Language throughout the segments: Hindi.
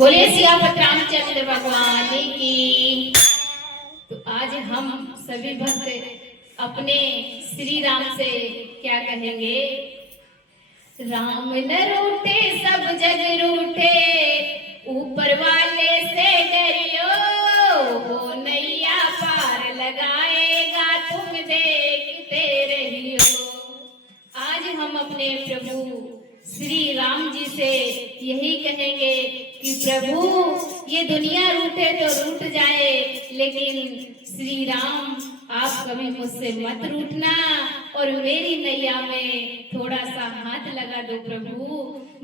बोले सियापत रामचंद्र भगवान की। तो आज हम सभी भक्त अपने श्री राम से क्या कहेंगे। राम न रूठे सब जग रूठे, ऊपर वाले से डरियो, वो नैया पार लगाएगा तुम देखते रहियो। आज हम अपने प्रभु श्री राम जी से यही कहेंगे कि प्रभु ये दुनिया रूठे तो रूठ जाए, लेकिन श्री राम आप कभी मुझसे मत रूठना और मेरी नैया में थोड़ा सा हाथ लगा दो प्रभु।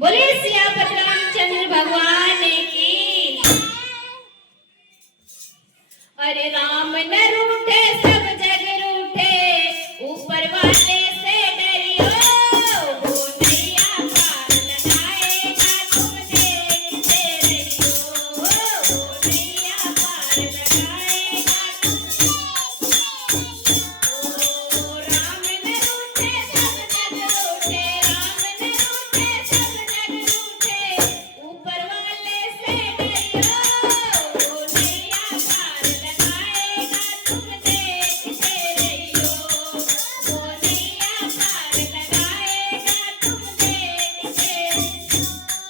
बोले सियापत रामचंद्र भगवान की। अरे राम न रूठे सब जग रूठे, ऊपर वाले से डरियो, वो नैया पार लगाएगा तुम देखते रहियो, वो नैया पार लगाएगा ओ राम न रूठे सब जग रूठे, राम न रूठे सब जग रूठे, ऊपर वाले से डरियो, वो नैया पार लगाएगा तुम देखते रहियो, वो नैया पार लगाएगा तुम देखते रहियो।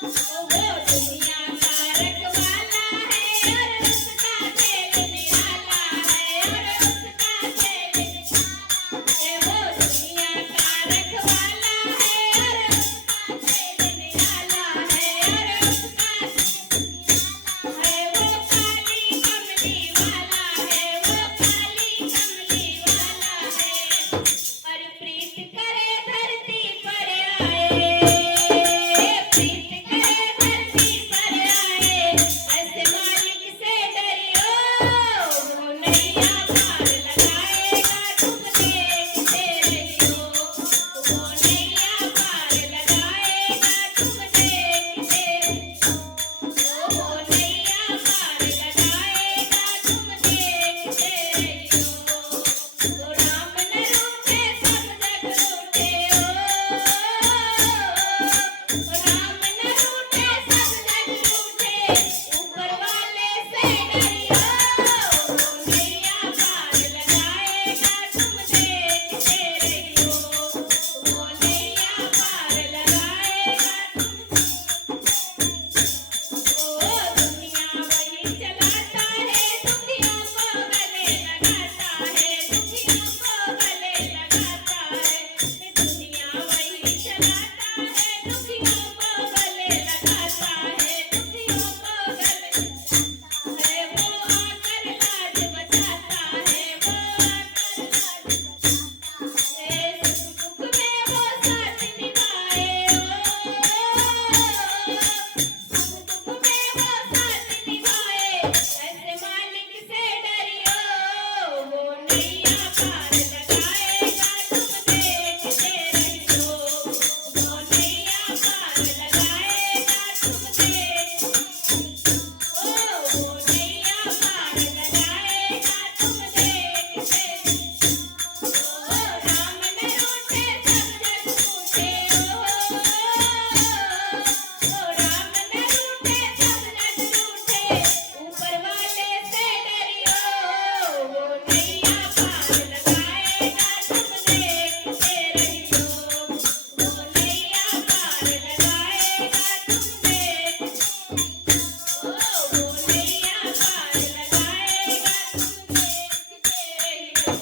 वो दुनिया का रखवाला है और उसका खेल निराला है, और उसका खेल वो दुनिया का रखवाला है और उसका खेल निराला है, और उसका है वो काली कमली वाला है, वो काली कमली वाला है। और प्रीत करे धरती पर आए, प्रीत करे धरती पर आए, ऐसे मालिक से डरियो, वो नैया पार लगाएगा तुम देखते रहियो, वो नैया पार लगाएगा तुम देखते रहियो, वो नैया पार लगाएगा तुम देखते रहियो। वो राम न रूठे सब जग रूठे, ओ राम न रूठे सब जग रूठे, ऊपर वाले से डरियो, वो नैया पार लगाएगा तुम देखते रहियो, वो नैया पार लगाएगा ओ दुनिया वही चलाता है, दुखियों को गले लगाता है, दुखियों को गले लगाता है, दुनिया वही चलाता है, दुखियों को गले लगाता है, दुखियों को गले है, वो आकर लाज बचाता है, वो आकर लाज है, सुख दुख में वो साथ निभाए, सुख दुख में वो साथ निभाए, ऐसे मालिक से डरियो, वो नैया पार लगाएगा तुम देखते रहियो, वो नैया पार लगाएगा तुम देखते वो नैया पार लगाएगा तुम देखते ओ राम न रूठे सब जग रूठे, ओ राम न रूठे सब जग रूठे, ऊपर वाले से डरियो, वो नैया पार लगाएगा तुम देखते रहियो, वो नैया पार लगाएगा तुम देखते ओ वो नैया पार लगाएगा तुम देखते रहियो।